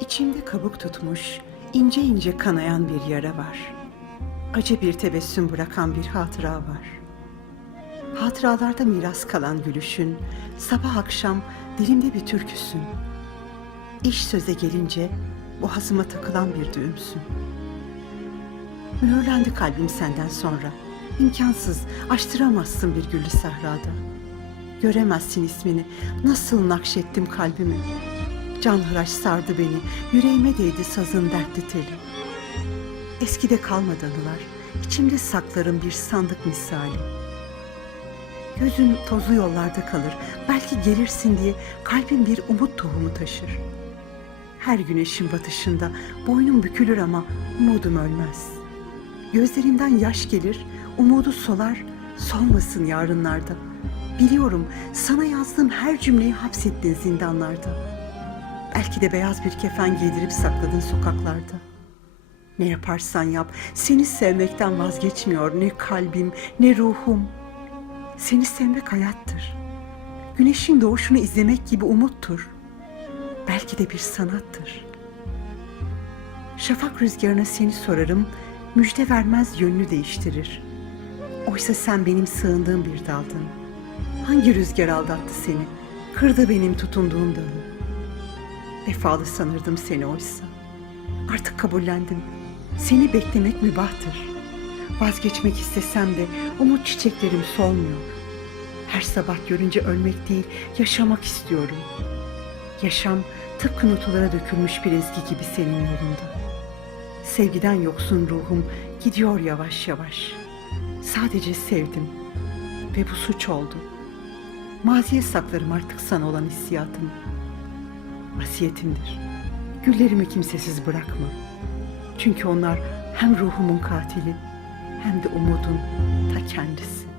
İçimde kabuk tutmuş, ince ince kanayan bir yara var. Acı bir tebessüm bırakan bir hatıra var. Hatıralarda miras kalan gülüşün, sabah akşam dilimde bir türküsün. İş söze gelince boğazıma takılan bir düğümsün. Mühürlendi kalbim senden sonra. İmkansız, açtıramazsın bir güllü sahrada. Göremezsin ismini, nasıl nakşettim kalbimi. Canhıraş sardı beni, yüreğime değdi sazın dertli teli. Eskide kalmadı anılar, içimde saklarım bir sandık misali. Gözün tozlu yollarda kalır, belki gelirsin diye kalbim bir umut tohumu taşır. Her güneşin batışında boynum bükülür ama umudum ölmez. Gözlerimden yaş gelir, umudu solar, solmasın yarınlarda. Biliyorum sana yazdığım her cümleyi hapsettin zindanlarda. Belki de beyaz bir kefen giydirip sakladın sokaklarda. Ne yaparsan yap, seni sevmekten vazgeçmiyor ne kalbim ne ruhum. Seni sevmek hayattır. Güneşin doğuşunu izlemek gibi umuttur. Belki de bir sanattır. Şafak rüzgarına seni sorarım, müjde vermez yönünü değiştirir. Oysa sen benim sığındığım bir daldın. Hangi rüzgar aldattı seni? Kırdı benim tutunduğum dalı. Vefalı sanırdım seni oysa. Artık kabullendim. Seni beklemek mübahtır. Vazgeçmek istesem de umut çiçeklerim solmuyor. Her sabah görünce ölmek değil, yaşamak istiyorum. Yaşam tıpkı notalara dökülmüş bir ezgi gibi senin yolunda. Sevgiden yoksun ruhum gidiyor yavaş yavaş. Sadece sevdim ve bu suç oldu. Maziye saklarım artık sana olan hissiyatımı. Vasiyetimdir. Güllerimi kimsesiz bırakma. Çünkü onlar hem ruhumun katili hem de umudun ta kendisi.